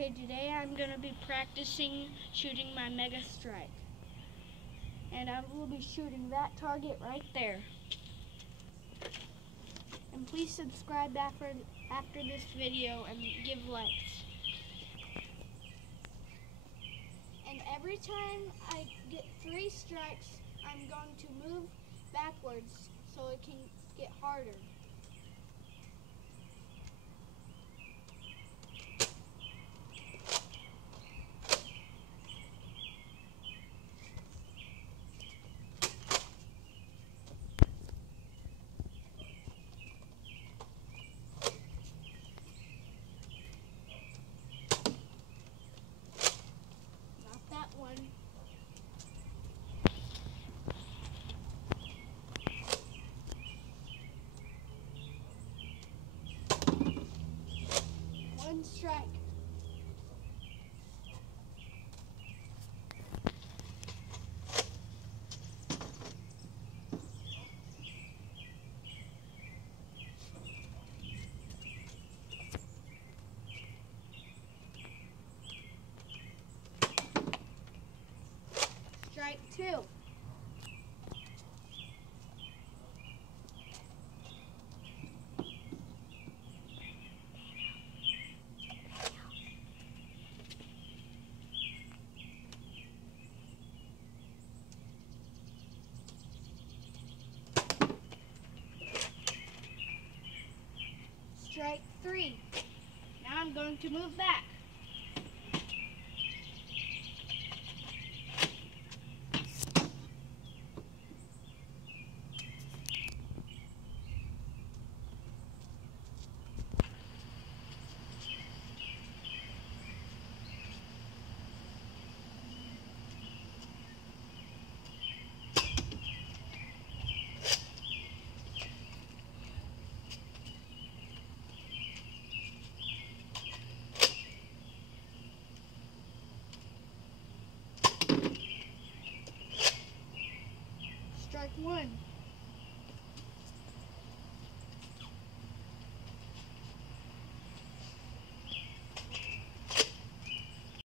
Okay, today I'm going to be practicing shooting my Mega Strike. And I will be shooting that target right there. And please subscribe after this video and give likes. And every time I get 3 strikes, I'm going to move backwards so it can get harder. One strike. Strike 2. Strike 3. Now I'm going to move back.